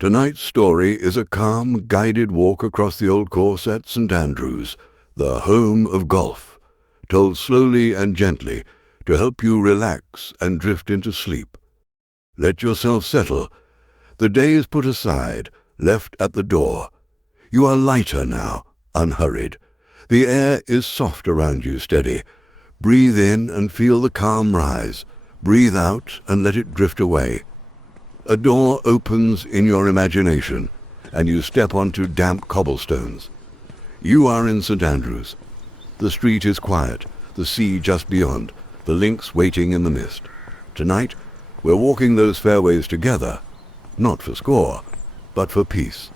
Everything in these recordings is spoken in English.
Tonight's story is a calm, guided walk across the old course at St. Andrews, the home of golf, told slowly and gently to help you relax and drift into sleep. Let yourself settle. The day is put aside, left at the door. You are lighter now, unhurried. The air is soft around you, steady. Breathe in and feel the calm rise. Breathe out and let it drift away. A door opens in your imagination, and you step onto damp cobblestones. You are in St. Andrews. The street is quiet, the sea just beyond, the links waiting in the mist. Tonight, we're walking those fairways together, not for score, but for peace.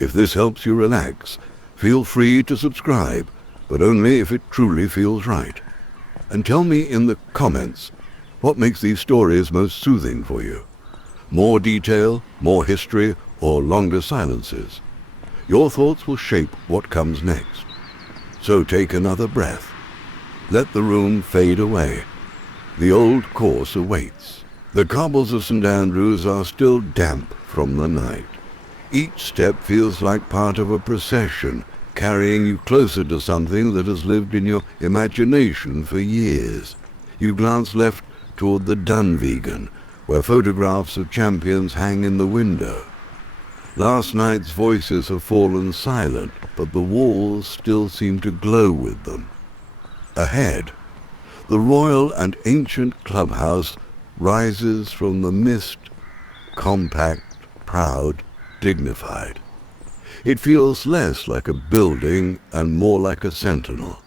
If this helps you relax, feel free to subscribe, but only if it truly feels right. And tell me in the comments what makes these stories most soothing for you. More detail, more history, or longer silences. Your thoughts will shape what comes next. So take another breath. Let the room fade away. The old course awaits. The cobbles of St. Andrews are still damp from the night. Each step feels like part of a procession, carrying you closer to something that has lived in your imagination for years. You glance left toward the Dunvegan, where photographs of champions hang in the window. Last night's voices have fallen silent, but the walls still seem to glow with them. Ahead, the royal and ancient clubhouse rises from the mist, compact, proud, dignified. It feels less like a building and more like a sentinel.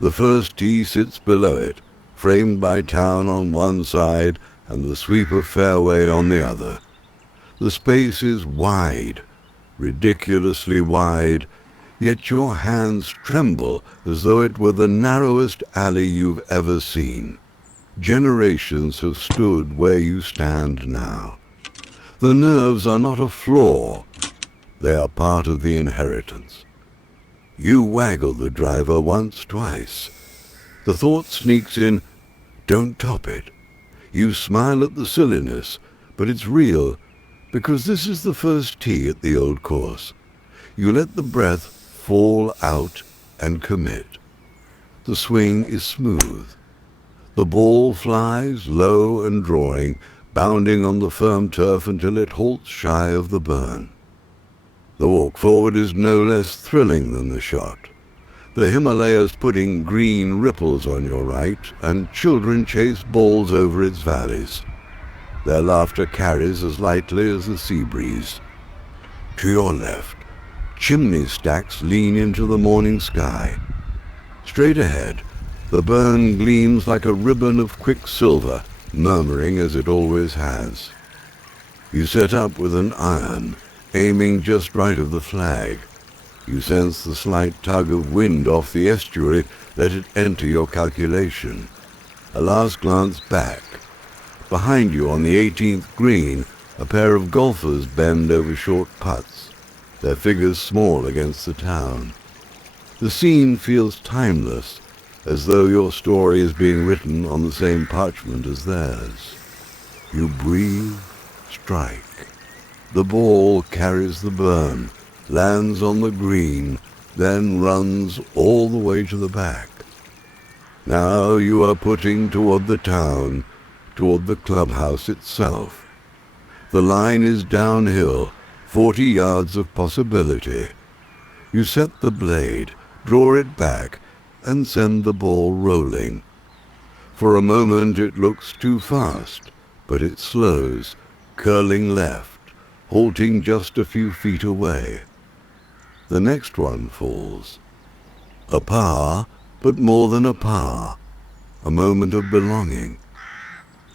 The first tee sits below it, framed by town on one side and the sweep of fairway on the other. The space is wide, ridiculously wide, yet your hands tremble as though it were the narrowest alley you've ever seen. Generations have stood where you stand now. The nerves are not a flaw, they are part of the inheritance. You waggle the driver once, twice. The thought sneaks in, don't top it. You smile at the silliness, but it's real, because this is the first tee at the old course. You let the breath fall out and commit. The swing is smooth. The ball flies low and drawing, bounding on the firm turf until it halts shy of the burn. The walk forward is no less thrilling than the shot. The Himalayas putting green ripples on your right, and children chase balls over its valleys. Their laughter carries as lightly as the sea breeze. To your left, chimney stacks lean into the morning sky. Straight ahead, the burn gleams like a ribbon of quicksilver, murmuring as it always has. You set up with an iron, aiming just right of the flag. You sense the slight tug of wind off the estuary, let it enter your calculation. A last glance back. Behind you on the 18th green, a pair of golfers bend over short putts, their figures small against the town. The scene feels timeless, as though your story is being written on the same parchment as theirs. You breathe, strike. The ball carries the burn, lands on the green, then runs all the way to the back. Now you are putting toward the town, toward the clubhouse itself. The line is downhill, 40 yards of possibility. You set the blade, draw it back, and send the ball rolling. For a moment it looks too fast, but it slows, curling left, halting just a few feet away. The next one falls. A par, but more than a par. A moment of belonging.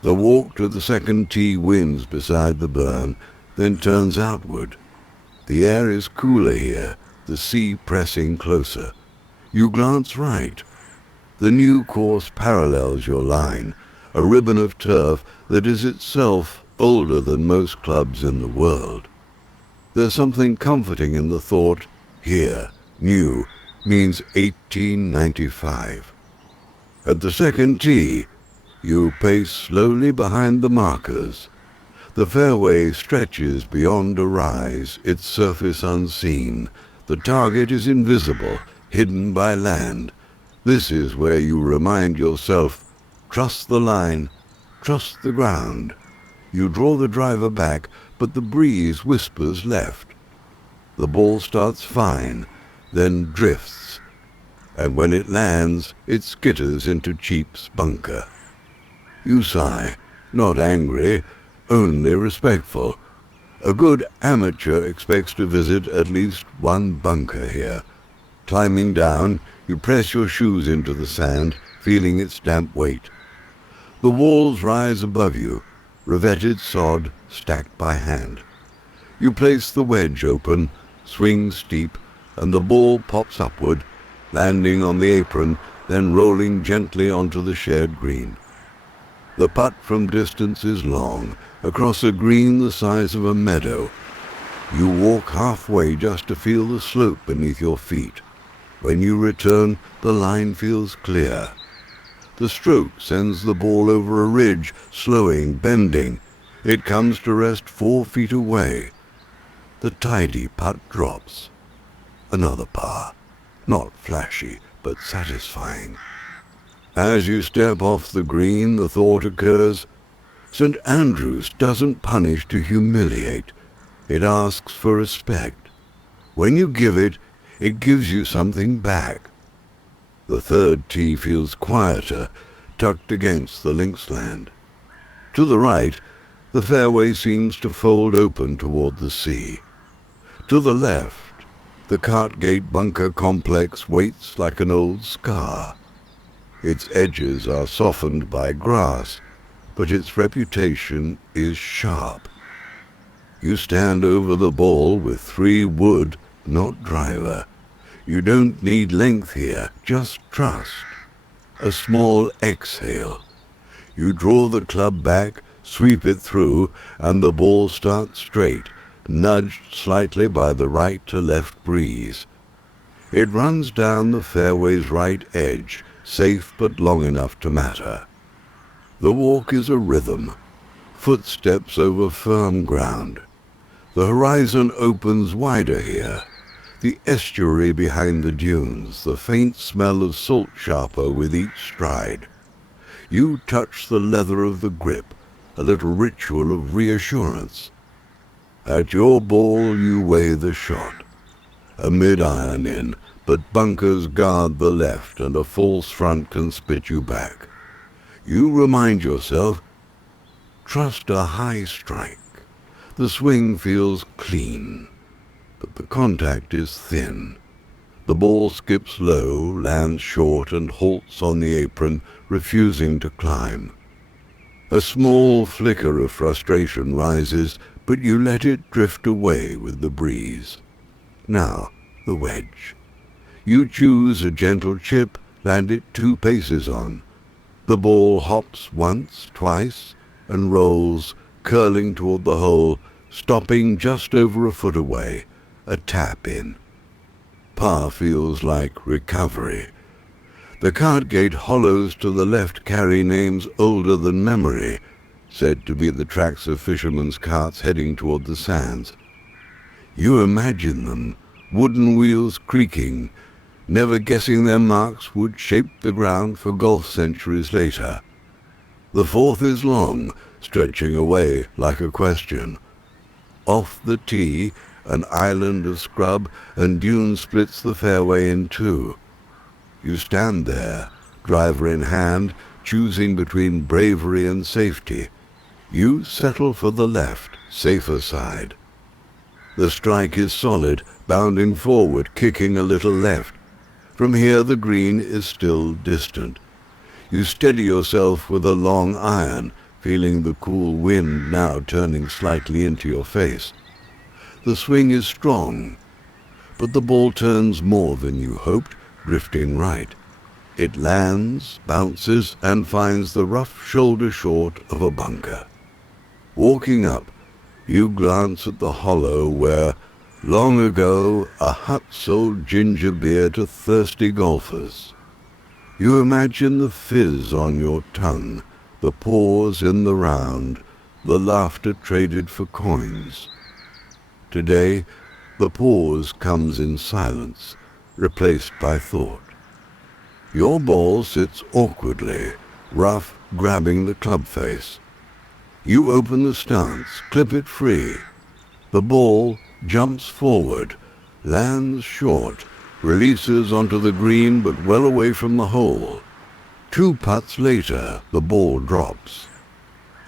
The walk to the second tee winds beside the burn, then turns outward. The air is cooler here, the sea pressing closer. You glance right. The new course parallels your line, a ribbon of turf that is itself older than most clubs in the world. There's something comforting in the thought, here, new, means 1895. At the second tee, you pace slowly behind the markers. The fairway stretches beyond a rise, its surface unseen. The target is invisible, hidden by land. This is where you remind yourself, trust the line, trust the ground. You draw the driver back, but the breeze whispers left. The ball starts fine, then drifts, and when it lands, it skitters into Cheap's bunker. You sigh, not angry, only respectful. A good amateur expects to visit at least one bunker here. Climbing down, you press your shoes into the sand, feeling its damp weight. The walls rise above you, revetted sod stacked by hand. You place the wedge open, swing steep, and the ball pops upward, landing on the apron, then rolling gently onto the shared green. The putt from distance is long, across a green the size of a meadow. You walk halfway just to feel the slope beneath your feet. When you return, the line feels clear. The stroke sends the ball over a ridge, slowing, bending. It comes to rest 4 feet away. The tidy putt drops. Another par. Not flashy, but satisfying. As you step off the green, the thought occurs, St. Andrews doesn't punish to humiliate. It asks for respect. When you give it, it gives you something back. The third tee feels quieter, tucked against the linksland. To the right, the fairway seems to fold open toward the sea. To the left, the Cartgate bunker complex waits like an old scar. Its edges are softened by grass, but its reputation is sharp. You stand over the ball with 3 wood, not driver. You don't need length here, just trust. A small exhale. You draw the club back, sweep it through, and the ball starts straight, nudged slightly by the right to left breeze. It runs down the fairway's right edge, safe but long enough to matter. The walk is a rhythm, footsteps over firm ground. The horizon opens wider here. The estuary behind the dunes, the faint smell of salt sharper with each stride. You touch the leather of the grip, a little ritual of reassurance. At your ball you weigh the shot. A mid-iron in, but bunkers guard the left and a false front can spit you back. You remind yourself, trust a high strike. The swing feels clean, but the contact is thin. The ball skips low, lands short, and halts on the apron, refusing to climb. A small flicker of frustration rises, but you let it drift away with the breeze. Now, the wedge. You choose a gentle chip, land it 2 paces on. The ball hops once, twice, and rolls, curling toward the hole, stopping just over a foot away. A tap in. Par feels like recovery. The Cartgate hollows to the left carry names older than memory, said to be the tracks of fishermen's carts heading toward the sands. You imagine them, wooden wheels creaking, never guessing their marks would shape the ground for golf centuries later. The fourth is long, stretching away like a question. Off the tee, an island of scrub and dune splits the fairway in 2. You stand there, driver in hand, choosing between bravery and safety. You settle for the left, safer side. The strike is solid, bounding forward, kicking a little left. From here the green is still distant. You steady yourself with a long iron, feeling the cool wind now turning slightly into your face. The swing is strong, but the ball turns more than you hoped, drifting right. It lands, bounces, and finds the rough shoulder short of a bunker. Walking up, you glance at the hollow where, long ago, a hut sold ginger beer to thirsty golfers. You imagine the fizz on your tongue, the pause in the round, the laughter traded for coins. Today, the pause comes in silence, replaced by thought. Your ball sits awkwardly, rough, grabbing the club face. You open the stance, clip it free. The ball jumps forward, lands short, releases onto the green but well away from the hole. 2 putts later, the ball drops.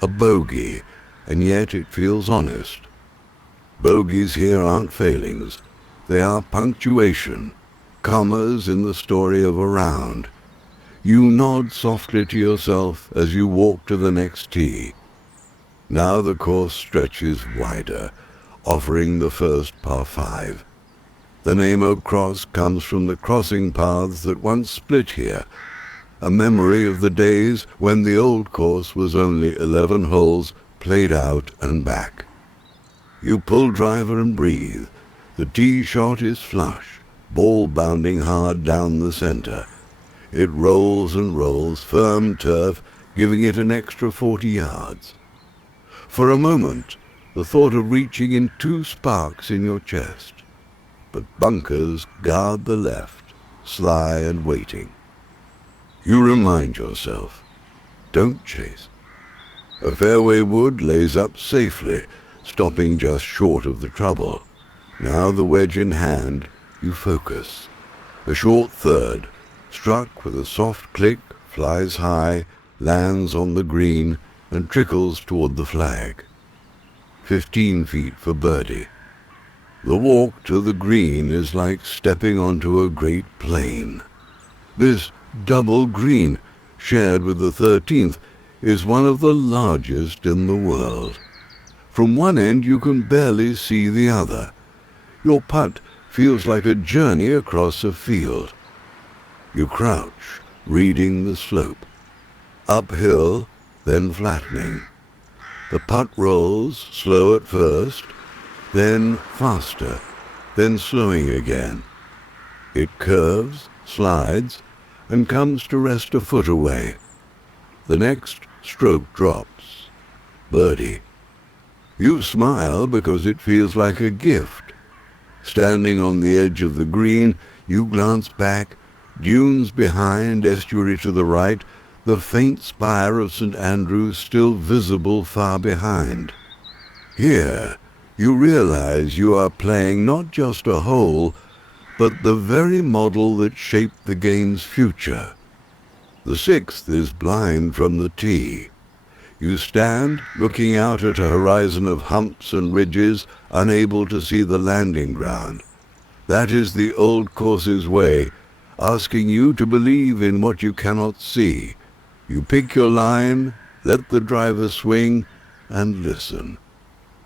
A bogey, and yet it feels honest. Bogeys here aren't failings. They are punctuation, commas in the story of a round. You nod softly to yourself as you walk to the next tee. Now the course stretches wider, offering the first par 5. The name O'Cross comes from the crossing paths that once split here, a memory of the days when the old course was only 11 holes played out and back. You pull driver and breathe. The tee shot is flush, ball bounding hard down the center. It rolls and rolls, firm turf, giving it an extra 40 yards. For a moment, the thought of reaching in 2 sparks in your chest. But bunkers guard the left, sly and waiting. You remind yourself, don't chase. A fairway wood lays up safely, stopping just short of the trouble. Now the wedge in hand, you focus. A short third, struck with a soft click, flies high, lands on the green, and trickles toward the flag. 15 feet for birdie. The walk to the green is like stepping onto a great plain. This double green, shared with the 13th, is one of the largest in the world. From one end you can barely see the other. Your putt feels like a journey across a field. You crouch, reading the slope. Uphill, then flattening. The putt rolls, slow at first, then faster, then slowing again. It curves, slides, and comes to rest a foot away. The next stroke drops. Birdie. You smile because it feels like a gift. Standing on the edge of the green, you glance back, dunes behind, estuary to the right, the faint spire of St. Andrews still visible far behind. Here, you realize you are playing not just a hole, but the very model that shaped the game's future. The 6th is blind from the tee. You stand, looking out at a horizon of humps and ridges, unable to see the landing ground. That is the old course's way, asking you to believe in what you cannot see. You pick your line, let the driver swing, and listen.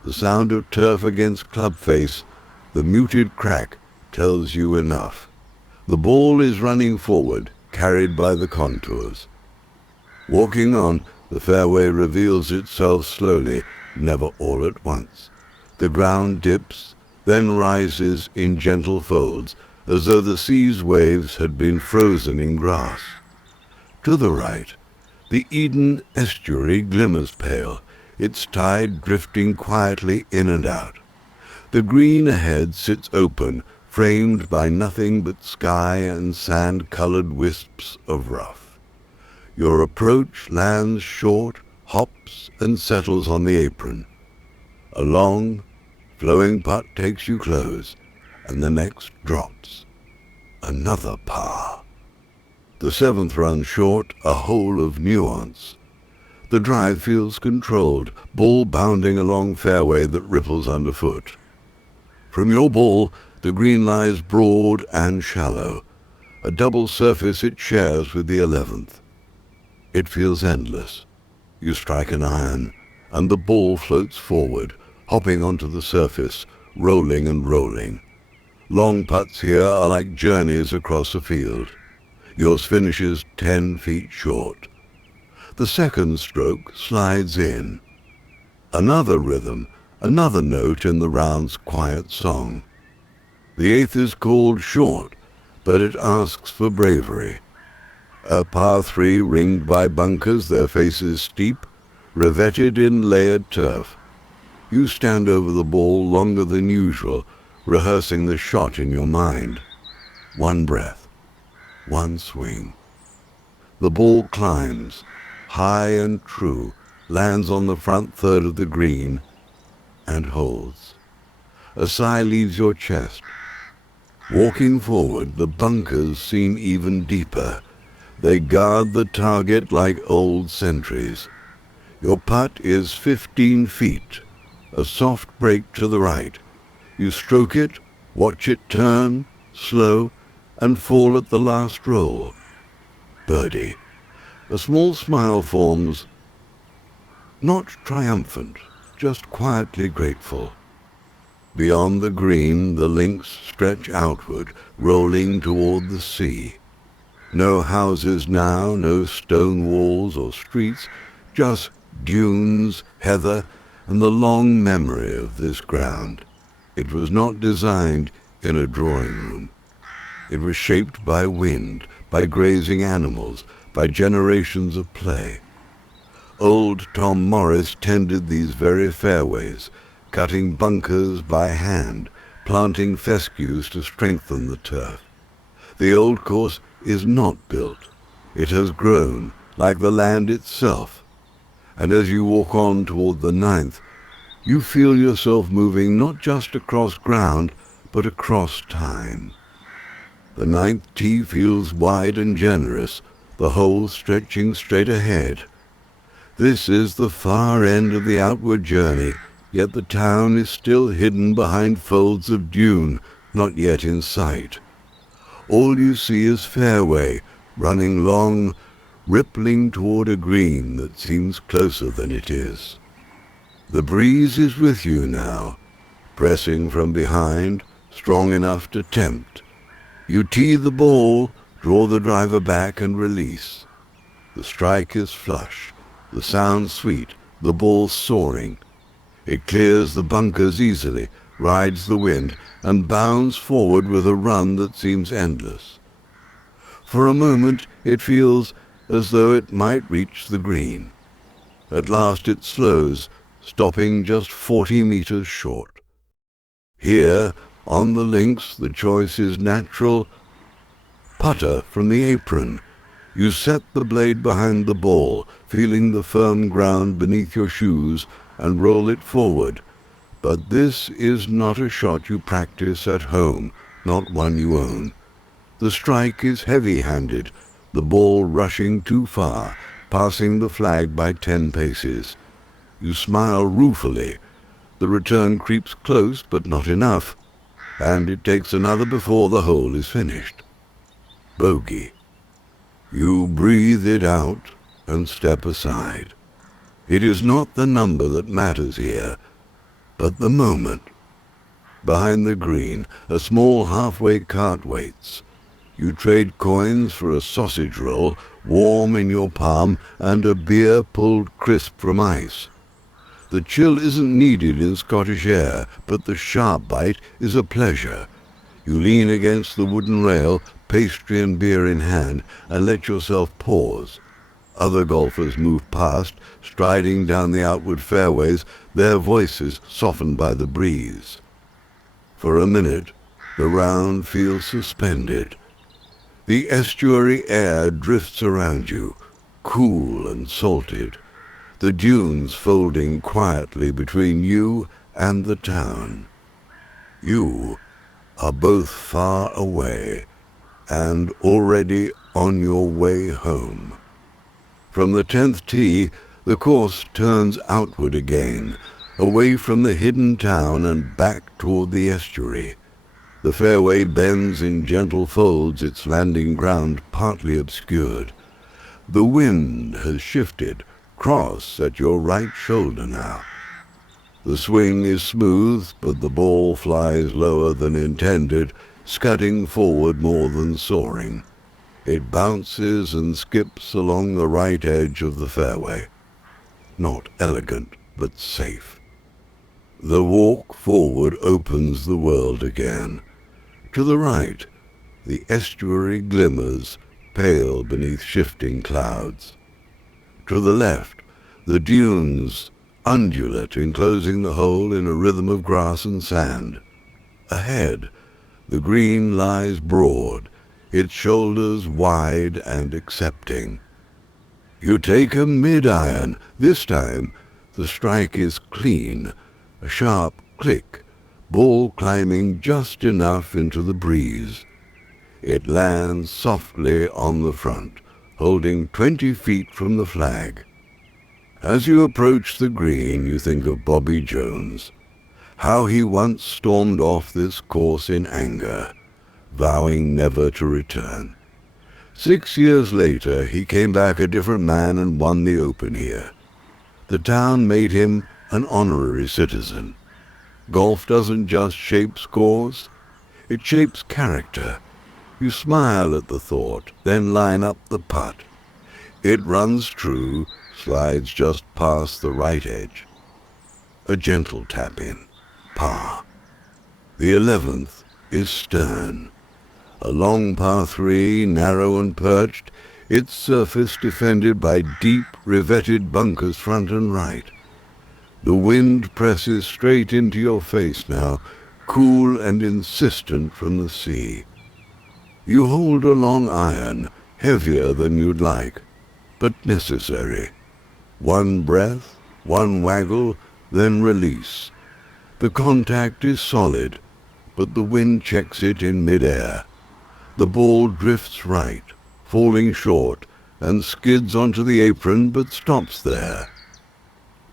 The sound of turf against club face, the muted crack, tells you enough. The ball is running forward, carried by the contours. Walking on, the fairway reveals itself slowly, never all at once. The ground dips, then rises in gentle folds, as though the sea's waves had been frozen in grass. To the right, the Eden estuary glimmers pale, its tide drifting quietly in and out. The green ahead sits open, framed by nothing but sky and sand-colored wisps of rough. Your approach lands short, hops, and settles on the apron. A long, flowing putt takes you close, and the next drops. Another par. The 7th runs short, a hole of nuance. The drive feels controlled, ball bounding along fairway that ripples underfoot. From your ball, the green lies broad and shallow, a double surface it shares with the 11th. It feels endless. You strike an iron, and the ball floats forward, hopping onto the surface, rolling and rolling. Long putts here are like journeys across a field. Yours finishes 10 feet short. The 2nd stroke slides in. Another rhythm, another note in the round's quiet song. The 8th is called short, but it asks for bravery. A par 3 ringed by bunkers, their faces steep, revetted in layered turf. You stand over the ball longer than usual, rehearsing the shot in your mind. One breath, one swing. The ball climbs, high and true, lands on the front third of the green, and holds. A sigh leaves your chest. Walking forward, the bunkers seem even deeper. They guard the target like old sentries. Your putt is 15 feet, a soft break to the right. You stroke it, watch it turn, slow, and fall at the last roll. Birdie. A small smile forms, not triumphant, just quietly grateful. Beyond the green, the links stretch outward, rolling toward the sea. No houses now, no stone walls or streets, just dunes, heather, and the long memory of this ground. It was not designed in a drawing room. It was shaped by wind, by grazing animals, by generations of play. Old Tom Morris tended these very fairways, cutting bunkers by hand, planting fescues to strengthen the turf. The old course is not built. It has grown, like the land itself. And as you walk on toward the 9th, you feel yourself moving not just across ground, but across time. The 9th tee feels wide and generous, the hole stretching straight ahead. This is the far end of the outward journey, yet the town is still hidden behind folds of dune, not yet in sight. All you see is fairway, running long, rippling toward a green that seems closer than it is. The breeze is with you now, pressing from behind, strong enough to tempt. You tee the ball, draw the driver back and release. The strike is flush, the sound sweet, the ball soaring. It clears the bunkers easily, rides the wind, and bounds forward with a run that seems endless. For a moment it feels as though it might reach the green. At last it slows, stopping just 40 meters short. Here, on the links, the choice is natural. Putter from the apron. You set the blade behind the ball, feeling the firm ground beneath your shoes, and roll it forward. But this is not a shot you practice at home, not one you own. The strike is heavy-handed, the ball rushing too far, passing the flag by 10 paces. You smile ruefully. The return creeps close, but not enough, and it takes another before the hole is finished. Bogey. You breathe it out and step aside. It is not the number that matters here, but the moment. Behind the green, a small halfway cart waits. You trade coins for a sausage roll, warm in your palm, and a beer pulled crisp from ice. The chill isn't needed in Scottish air, but the sharp bite is a pleasure. You lean against the wooden rail, pastry and beer in hand, and let yourself pause. Other golfers move past, striding down the outward fairways, their voices softened by the breeze. For a minute, the round feels suspended. The estuary air drifts around you, cool and salted, the dunes folding quietly between you and the town. You are both far away and already on your way home. From the 10th tee, the course turns outward again, away from the hidden town and back toward the estuary. The fairway bends in gentle folds, its landing ground partly obscured. The wind has shifted, cross at your right shoulder now. The swing is smooth, but the ball flies lower than intended, scudding forward more than soaring. It bounces and skips along the right edge of the fairway. Not elegant, but safe. The walk forward opens the world again. To the right, the estuary glimmers, pale beneath shifting clouds. To the left, The dunes undulate, enclosing the hole in a rhythm of grass and sand. Ahead, the green lies broad, its shoulders wide and accepting. You take a mid-iron. This time, the strike is clean, a sharp click, ball climbing just enough into the breeze. It lands softly on the front, holding 20 feet from the flag. As you approach the green, you think of Bobby Jones, how he once stormed off this course in anger, vowing never to return. 6 years later, he came back a different man and won the Open here. The town made him an honorary citizen. Golf doesn't just shape scores, it shapes character. You smile at the thought, then line up the putt. It runs true, slides just past the right edge. A gentle tap-in, par. The 11th is stern. A long par 3, narrow and perched, its surface defended by deep, riveted bunkers front and right. The wind presses straight into your face now, cool and insistent from the sea. You hold a long iron, heavier than you'd like, but necessary. One breath, one waggle, then release. The contact is solid, but the wind checks it in mid-air. The ball drifts right, falling short, and skids onto the apron but stops there.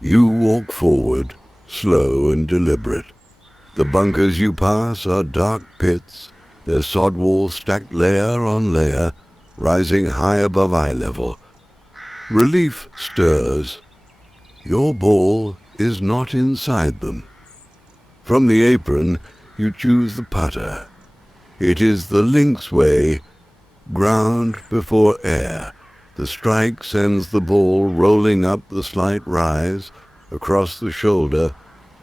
You walk forward, slow and deliberate. The bunkers you pass are dark pits, their sod walls stacked layer on layer, rising high above eye level. Relief stirs. Your ball is not inside them. From the apron, you choose the putter. It is the links way, ground before air. The strike sends the ball rolling up the slight rise, across the shoulder,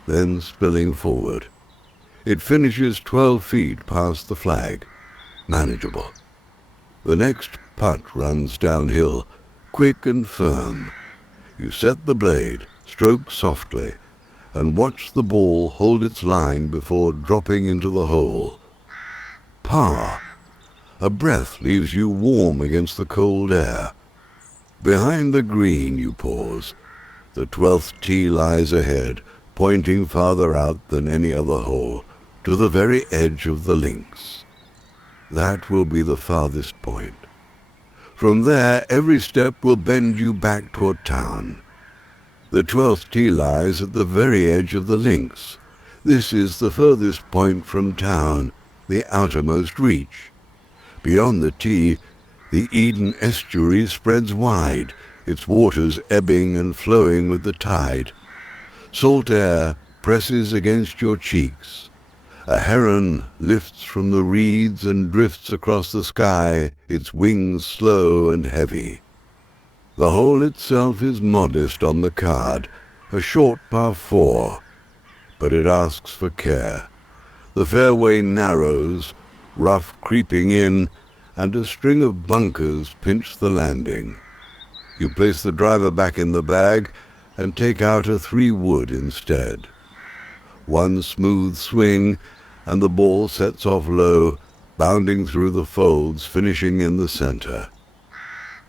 then spilling forward. It finishes 12 feet past the flag, manageable. The next putt runs downhill, quick and firm. You set the blade, stroke softly, and watch the ball hold its line before dropping into the hole. Par. A breath leaves you warm against the cold air. Behind the green you pause. The 12th tee lies ahead, pointing farther out than any other hole, to the very edge of the links. That will be the farthest point. From there, every step will bend you back toward town. The 12th tee lies at the very edge of the links. This is the furthest point from town, the outermost reach. Beyond the tee, the Eden estuary spreads wide, its waters ebbing and flowing with the tide. Salt air presses against your cheeks. A heron lifts from the reeds and drifts across the sky, its wings slow and heavy. The hole itself is modest on the card, a short par 4, but it asks for care. The fairway narrows, rough creeping in, and a string of bunkers pinch the landing. You place the driver back in the bag and take out a 3-wood instead. One smooth swing, and the ball sets off low, bounding through the folds, finishing in the center.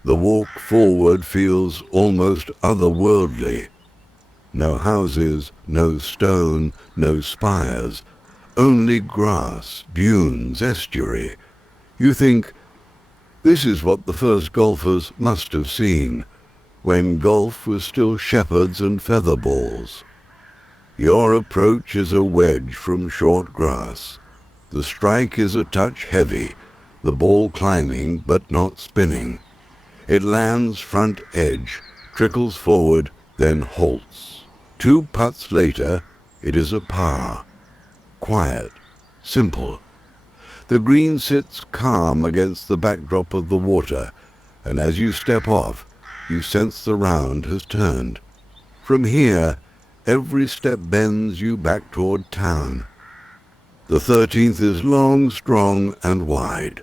The walk forward feels almost otherworldly. No houses, no stone, no spires, only grass, dunes, estuary. You think, this is what the first golfers must have seen, when golf was still shepherds and feather balls. Your approach is a wedge from short grass. The strike is a touch heavy, the ball climbing but not spinning. It lands front edge, trickles forward, then halts. 2 putts later, it is a par. Quiet, simple. The green sits calm against the backdrop of the water, and as you step off, you sense the round has turned. From here, every step bends you back toward town. The 13th is long, strong, and wide.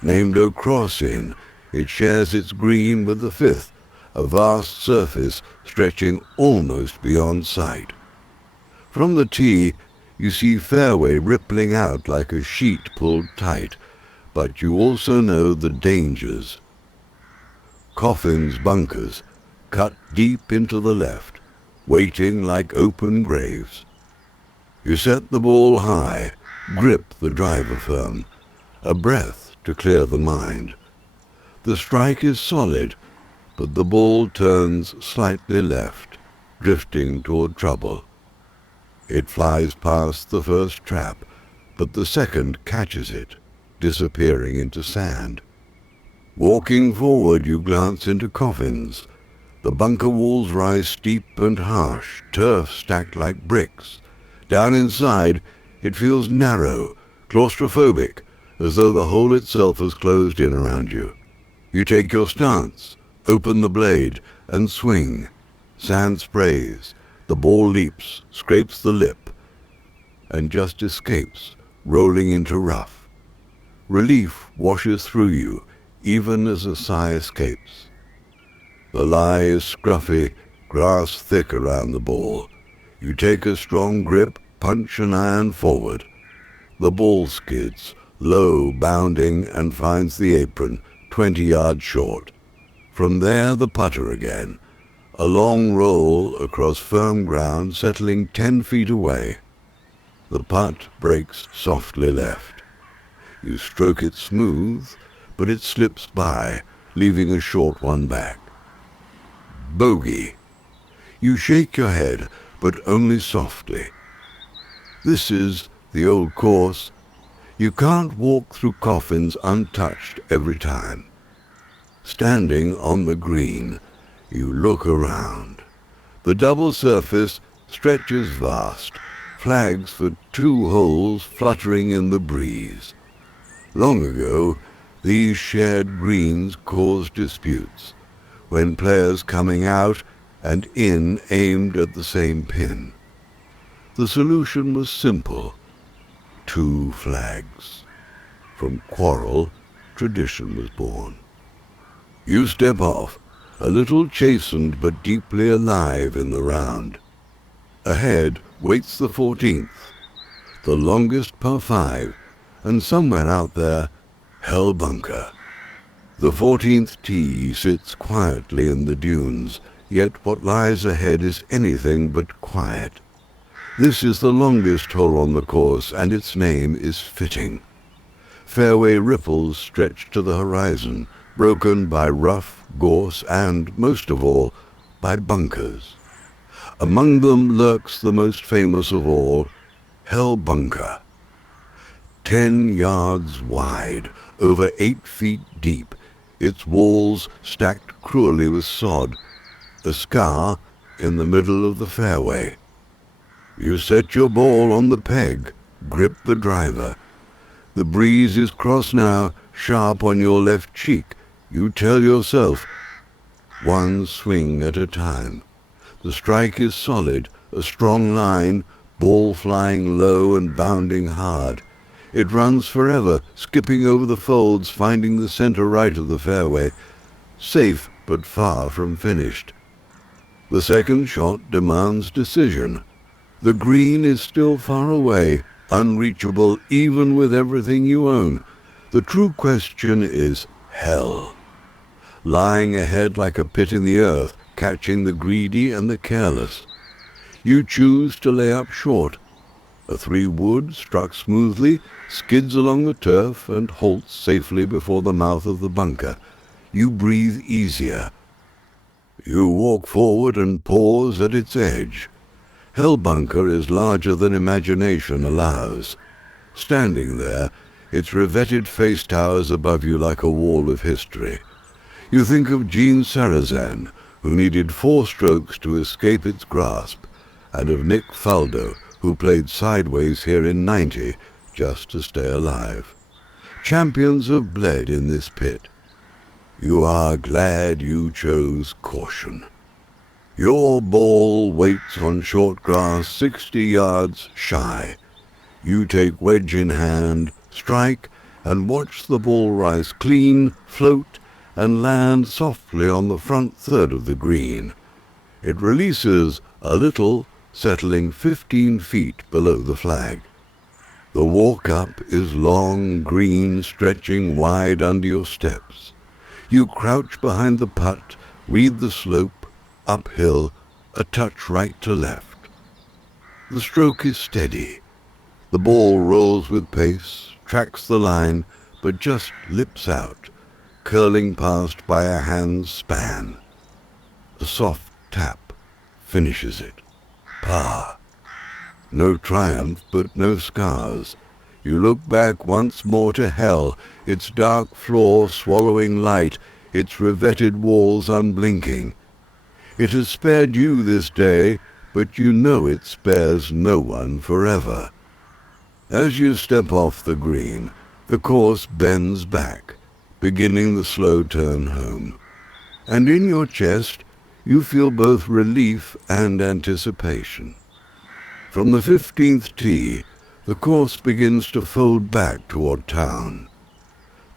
Named O'Cross Inn, it shares its green with the 5th, a vast surface stretching almost beyond sight. From the tee, you see fairway rippling out like a sheet pulled tight, but you also know the dangers. Coffin's bunkers, cut deep into the left, waiting like open graves. You set the ball high, grip the driver firm, a breath to clear the mind. The strike is solid, but the ball turns slightly left, drifting toward trouble. It flies past the first trap, but the second catches it, disappearing into sand. Walking forward, you glance into Coffin's. The bunker walls rise steep and harsh, turf stacked like bricks. Down inside, it feels narrow, claustrophobic, as though the hole itself has closed in around you. You take your stance, open the blade, and swing. Sand sprays. The ball leaps, scrapes the lip, and just escapes, rolling into rough. Relief washes through you, even as a sigh escapes. The lie is scruffy, grass thick around the ball. You take a strong grip, punch an iron forward. The ball skids, low, bounding, and finds the apron, 20 yards short. From there, the putter again. A long roll across firm ground, settling 10 feet away. The putt breaks softly left. You stroke it smooth, but it slips by, leaving a short one back. Bogey. You shake your head, but only softly. This is the old course. You can't walk through Coffins untouched every time. Standing on the green, you look around. The double surface stretches vast, flags for 2 holes fluttering in the breeze. Long ago, these shared greens caused disputes, when players coming out and in aimed at the same pin. The solution was simple: 2 flags. From quarrel, tradition was born. You step off, a little chastened but deeply alive in the round. Ahead waits the 14th, the longest par 5, and somewhere out there, Hell Bunker. The 14th tee sits quietly in the dunes, yet what lies ahead is anything but quiet. This is the longest hole on the course, and its name is fitting. Fairway ripples stretch to the horizon, broken by rough, gorse, and, most of all, by bunkers. Among them lurks the most famous of all, Hell Bunker. 10 yards wide, over 8 feet deep, its walls stacked cruelly with sod, a scar in the middle of the fairway. You set your ball on the peg, grip the driver. The breeze is cross now, sharp on your left cheek. You tell yourself, one swing at a time. The strike is solid, a strong line, ball flying low and bounding hard. It runs forever, skipping over the folds, finding the center right of the fairway. Safe, but far from finished. The second shot demands decision. The green is still far away, unreachable even with everything you own. The true question is hell. Lying ahead like a pit in the earth, catching the greedy and the careless. You choose to lay up short. A 3-wood, struck smoothly, skids along the turf and halts safely before the mouth of the bunker. You breathe easier. You walk forward and pause at its edge. Hell Bunker is larger than imagination allows. Standing there, its revetted face towers above you like a wall of history. You think of Gene Sarazen, who needed 4 strokes to escape its grasp, and of Nick Faldo, who played sideways here in '90 just to stay alive. Champions have bled in this pit. You are glad you chose caution. Your ball waits on short grass 60 yards shy. You take wedge in hand, strike, and watch the ball rise clean, float, and land softly on the front third of the green. It releases a little, settling 15 feet below the flag. The walk up is long, green, stretching wide under your steps. You crouch behind the putt, read the slope, uphill, a touch right to left. The stroke is steady. The ball rolls with pace, tracks the line, but just lips out, curling past by a hand's span. A soft tap finishes it. Par. No triumph, but no scars. You look back once more to hell, its dark floor swallowing light, its revetted walls unblinking. It has spared you this day, but you know it spares no one forever. As you step off the green, the course bends back, beginning the slow turn home. And in your chest, you feel both relief and anticipation. From the 15th tee, the course begins to fold back toward town.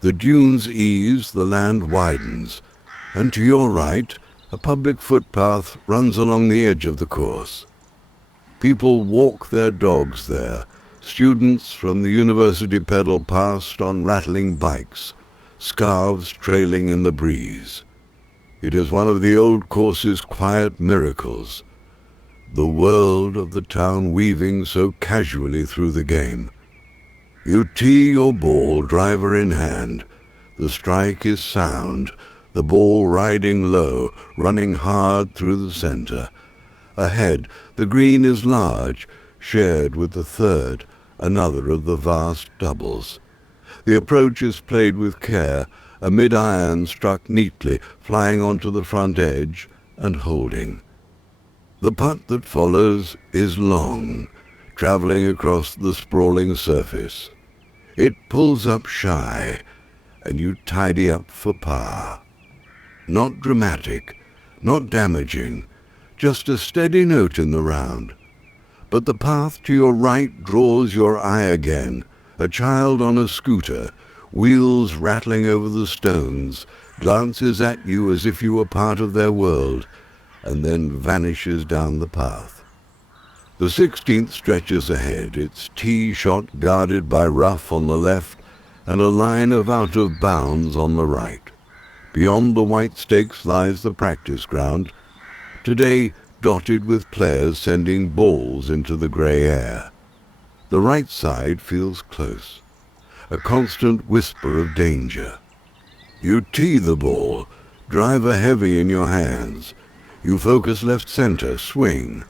The dunes ease, the land widens, and to your right, a public footpath runs along the edge of the course. People walk their dogs there. Students from the university pedal past on rattling bikes, scarves trailing in the breeze. It is one of the old course's quiet miracles, the world of the town weaving so casually through the game. You tee your ball, driver in hand. The strike is sound, the ball riding low, running hard through the center. Ahead, the green is large, shared with the third, another of the vast doubles. The approach is played with care, a mid-iron struck neatly, flying onto the front edge and holding. The putt that follows is long, traveling across the sprawling surface. It pulls up shy, and you tidy up for par. Not dramatic, not damaging, just a steady note in the round. But the path to your right draws your eye again. A child on a scooter, wheels rattling over the stones, glances at you as if you were part of their world, and then vanishes down the path. The 16th stretches ahead, its tee shot guarded by rough on the left and a line of out of bounds on the right. Beyond the white stakes lies the practice ground, today dotted with players sending balls into the grey air. The right side feels close, a constant whisper of danger. You tee the ball, driver heavy in your hands. You focus left-center, swing.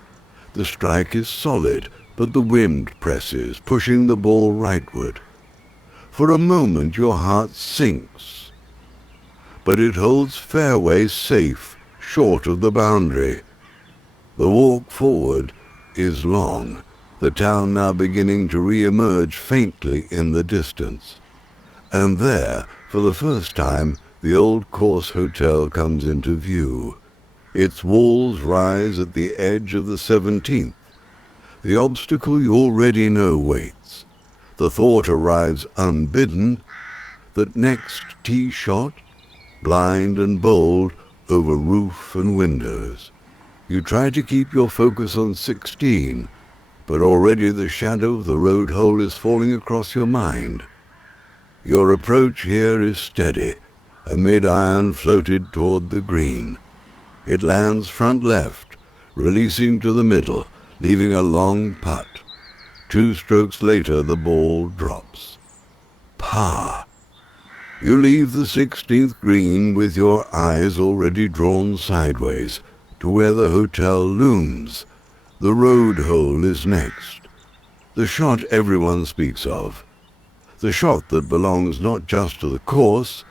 The strike is solid, but the wind presses, pushing the ball rightward. For a moment your heart sinks, but it holds fairway safe, short of the boundary. The walk forward is long, the town now beginning to re-emerge faintly in the distance. And there, for the first time, the old course hotel comes into view. Its walls rise at the edge of the 17th. The obstacle you already know waits. The thought arrives unbidden that next tee shot, blind and bold, over roof and windows. You try to keep your focus on 16, but already the shadow of the road hole is falling across your mind. Your approach here is steady, a mid-iron floated toward the green. It lands front left, releasing to the middle, leaving a long putt. 2 strokes later the ball drops. Par. You leave the 16th green with your eyes already drawn sideways to where the hotel looms. The road hole is next. The shot everyone speaks of. The shot that belongs not just to the course,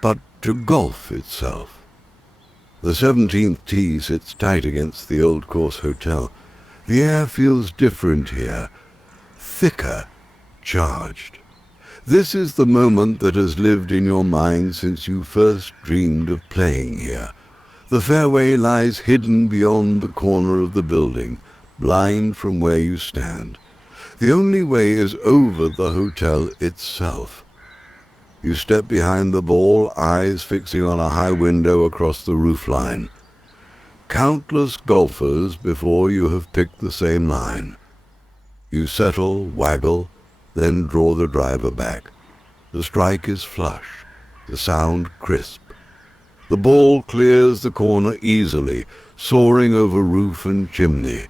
but to golf itself. The 17th tee sits tight against the old course hotel. The air feels different here, thicker, charged. This is the moment that has lived in your mind since you first dreamed of playing here. The fairway lies hidden beyond the corner of the building, blind from where you stand. The only way is over the hotel itself. You step behind the ball, eyes fixing on a high window across the roofline. Countless golfers before you have picked the same line. You settle, waggle, then draw the driver back. The strike is flush, the sound crisp. The ball clears the corner easily, soaring over roof and chimney.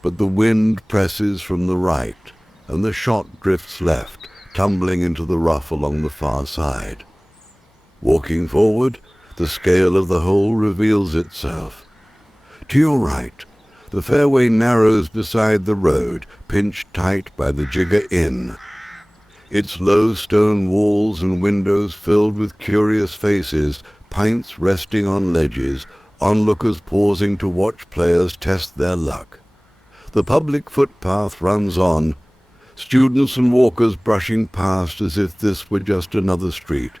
But the wind presses from the right, and the shot drifts left, tumbling into the rough along the far side. Walking forward, the scale of the hole reveals itself. To your right, the fairway narrows beside the road, pinched tight by the jigger inn. Its low stone walls and windows filled with curious faces, pints resting on ledges, onlookers pausing to watch players test their luck. The public footpath runs on, students and walkers brushing past as if this were just another street,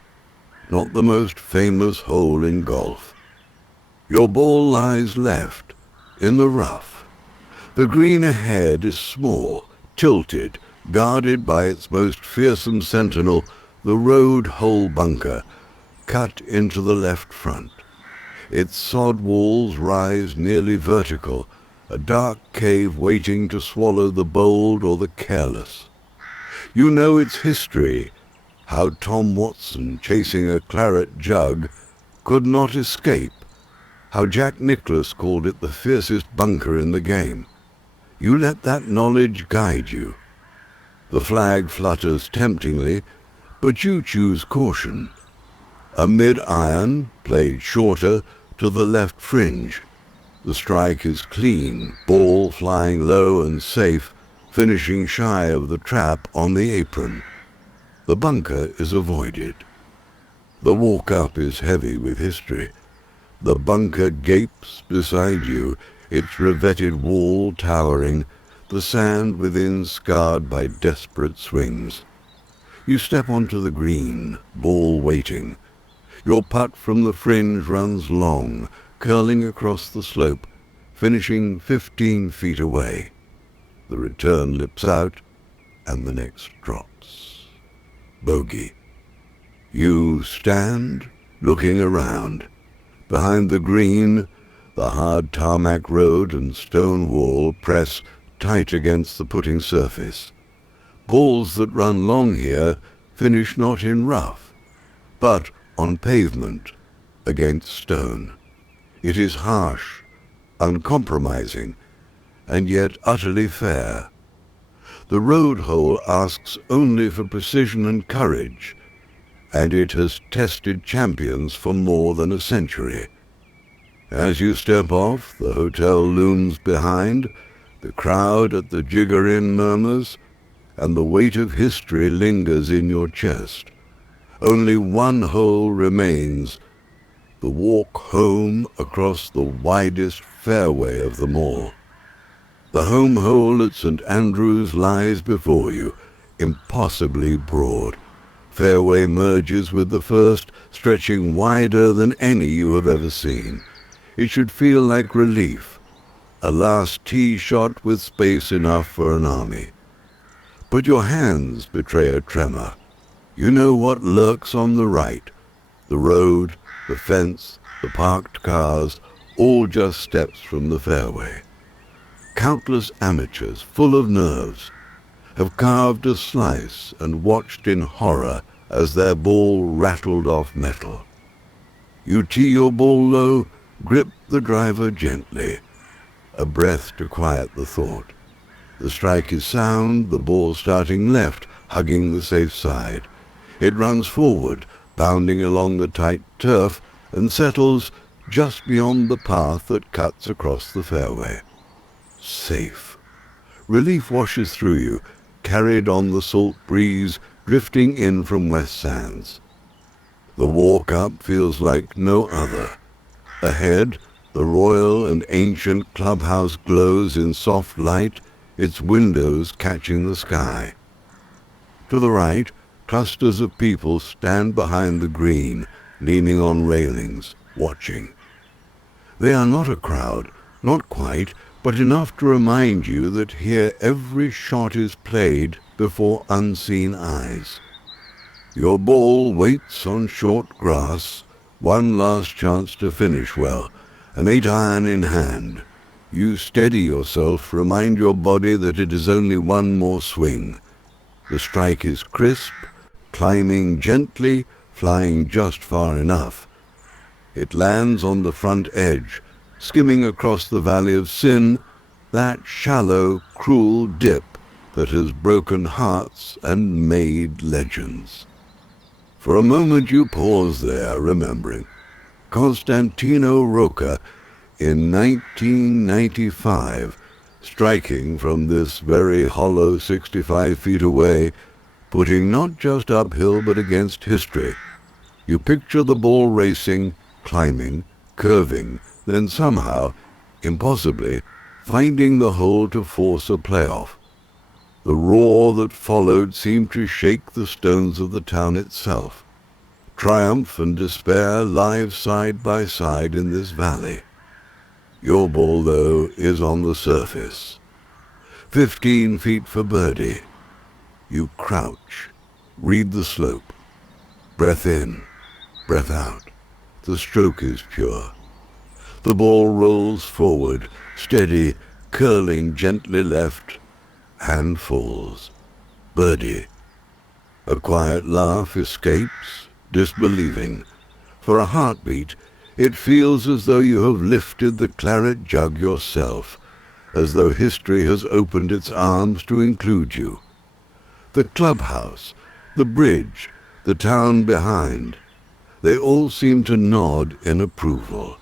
not the most famous hole in golf. Your ball lies left, in the rough. The green ahead is small, tilted, guarded by its most fearsome sentinel, the road hole bunker, cut into the left front. Its sod walls rise nearly vertical, a dark cave waiting to swallow the bold or the careless. You know its history, how Tom Watson, chasing a claret jug, could not escape, how Jack Nicklaus called it the fiercest bunker in the game. You let that knowledge guide you. The flag flutters temptingly, but you choose caution. A mid-iron, played shorter, to the left fringe. The strike is clean, ball flying low and safe, finishing shy of the trap on the apron. The bunker is avoided. The walk-up is heavy with history. The bunker gapes beside you, its revetted wall towering, the sand within scarred by desperate swings. You step onto the green, ball waiting. Your putt from the fringe runs long, curling across the slope, finishing 15 feet away. The return lips out, and the next drops. Bogey. You stand, looking around. Behind the green, the hard tarmac road and stone wall press tight against the putting surface. Balls that run long here finish not in rough, but on pavement, against stone. It is harsh, uncompromising, and yet utterly fair. The road hole asks only for precision and courage, and it has tested champions for more than a century. As you step off, the hotel looms behind, the crowd at the Jigger Inn murmurs, and the weight of history lingers in your chest. Only one hole remains, the walk home across the widest fairway of them all. The home hole at St. Andrews lies before you, impossibly broad. Fairway merges with the first, stretching wider than any you have ever seen. It should feel like relief, a last tee shot with space enough for an army. But your hands betray a tremor. You know what lurks on the right. The road, the fence, the parked cars, all just steps from the fairway. Countless amateurs, full of nerves, have carved a slice and watched in horror as their ball rattled off metal. You tee your ball low, grip the driver gently, a breath to quiet the thought. The strike is sound, the ball starting left, hugging the safe side. It runs forward, bounding along the tight turf, and settles just beyond the path that cuts across the fairway. Safe. Relief washes through you, carried on the salt breeze, drifting in from West Sands. The walk-up feels like no other. Ahead, the royal and ancient clubhouse glows in soft light, its windows catching the sky. To the right, clusters of people stand behind the green, leaning on railings, watching. They are not a crowd, not quite, but enough to remind you that here every shot is played before unseen eyes. Your ball waits on short grass, one last chance to finish well, an 8-iron in hand. You steady yourself, remind your body that it is only one more swing. The strike is crisp, climbing gently, flying just far enough. It lands on the front edge, skimming across the valley of sin, that shallow, cruel dip that has broken hearts and made legends. For a moment you pause there, remembering. Constantino Rocca, in 1995, striking from this very hollow 65 feet away, putting not just uphill but against history. You picture the ball racing, climbing, curving, then somehow, impossibly, finding the hole to force a playoff. The roar that followed seemed to shake the stones of the town itself. Triumph and despair lie side by side in this valley. Your ball, though, is on the surface. 15 feet for birdie. You crouch, read the slope. Breath in, breath out. The stroke is pure. The ball rolls forward, steady, curling gently left, and falls. Birdie. A quiet laugh escapes, disbelieving. For a heartbeat, it feels as though you have lifted the claret jug yourself, as though history has opened its arms to include you. The clubhouse, the bridge, the town behind, they all seem to nod in approval.